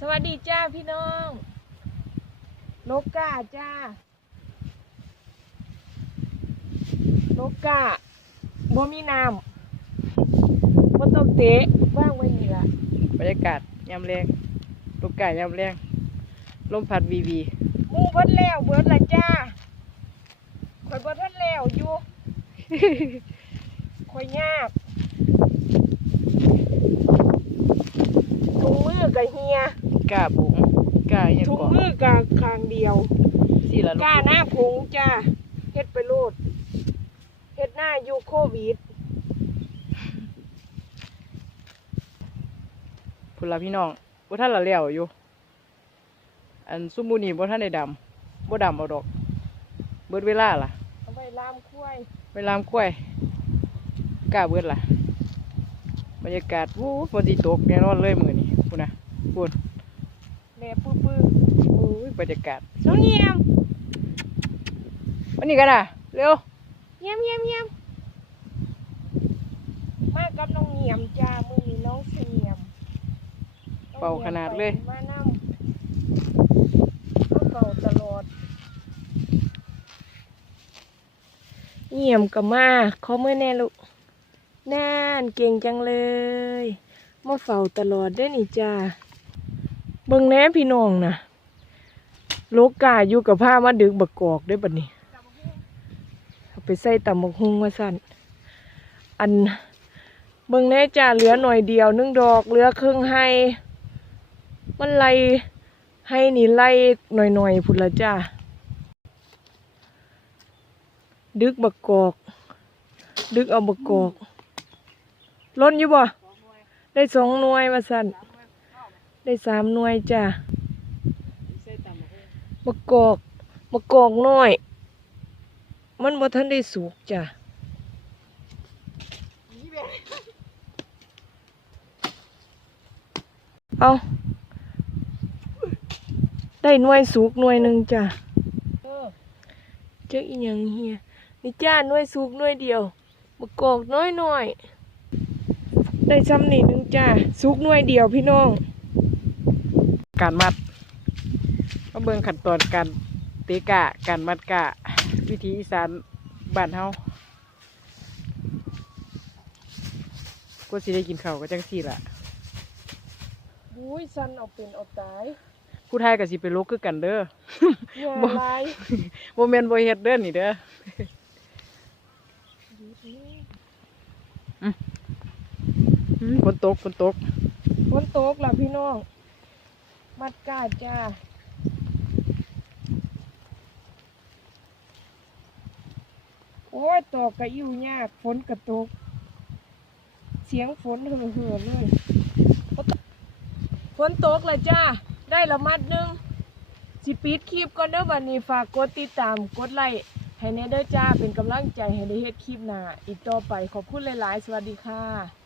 สวัสดีจ้าพี่น้องนกกาจ้านกกาบ่มีน้ำบ่ต้องเตะว่างไว้นี่ล่ะบรรยากาศยามแรงลูกไก่ยามแรงลมพัดวีวีหมูเบิดแล้วเบิดละจ้าข่อยบ่ทันแล้วอยู่ข่อยยากถุงมือกับเฮีย กล้าบุ๋งกล้าอหยังถุงก่อนมือกับคางเดียวสี่ละลูกล้าหน้าผงจ้าเฮ็ดไปโลดเฮ็ดหน้าอยู่โควิด พุ่นละพี่น้องบ่ท่านละแล้วอยู่ อันซุมมูนี่บ่ท่านได้ดำบ่ดำเอาดอก เบิดเวลาล่ะ เอาไปลามคุ้ยเวลามกล้วยกล้าเบิดล่ะ บรรยากาศวู้ฝนสิตกแน่นอนเลยมื้อนี้พุ่นน่ะพุ่น แม่ปื้อปื้อโอ้ยบรรยากาศน้องเยี่ยมวันนี้กันน่ะ เร็วเยี่ยมเยี่ยมเยี่ยมมากับน้องเยี่ยมจ้ามื้อนี้น้องเสียมเป่าขนาดเลยมานำก็เป่าตลอดเยี่ยมกับมาขอมือแน่ลูกน่านเก่งจังเลยมาเฝ้าตลอดเด้อนี่จ้า เบิ่งแน่พี่น้องนะโลกาอยู่กับผ้ามาดึกบักกอกได้บัดนี้เอาไปใส่ตำบักฮุงมาสั่นอันเบิ่งแน่จ้าเหลือหน่อยเดียวหนึ่งดอกเหลือครึ่งให้มันไล่ให้นี่ไล่หน่อยๆพุ่นละจ้าดึกบักกอก ดึกเอาบักกอกล้นอยู่บ่ได้สองหน่วยมาสั่น ได้สามหน่วยจ้ะมะกอกมะกอกน้อย มันบ่ทันได้สุกจ้ะเอาได้หน่วยสุกหน่วยหนึ่งจ้ะเจ๊กอีหยังเฮียนี่จ้าหน่วยสุกหน่วยเดียวมะกอกน้อยน้อยๆได้ซ้ำนี่หนึ่งจ้าสุกหน่วยเดียวพี่น้อง การมัดมาเบิ่งขั้นตอนการเตะกะการมัดกะ วิธีอีสานบ้านเฮาก็สิได้กินข้าวก็จังสี่ล่ะบุ้ยสันเอาเป็นเอาตายผู้ไทยก็สิไปลกคือกันเด้อเหงื่อบ่ลายบ่แม่นบ่เฮ็ดเด้อนี่เด้ออืมฝนตกฝนตกฝนตกล่ะพี่น้อง มัดกาดจ้าโอ้ยตอกกะอิ่วยากฝนกระตกเสียงฝนเห่อเห่อเลยฝนตกแล้วจ้า ได้ละมัดนึงสิปิดคลิปก่อนเด้อบัดนี้ฝากกดติดตามกดไลค์ให้แน่เด้อจ้าเป็นกำลังใจให้ได้เฮ็ดคลิปหน้าอีกต่อไปขอบคุณหลาย ๆ สวัสดีค่ะ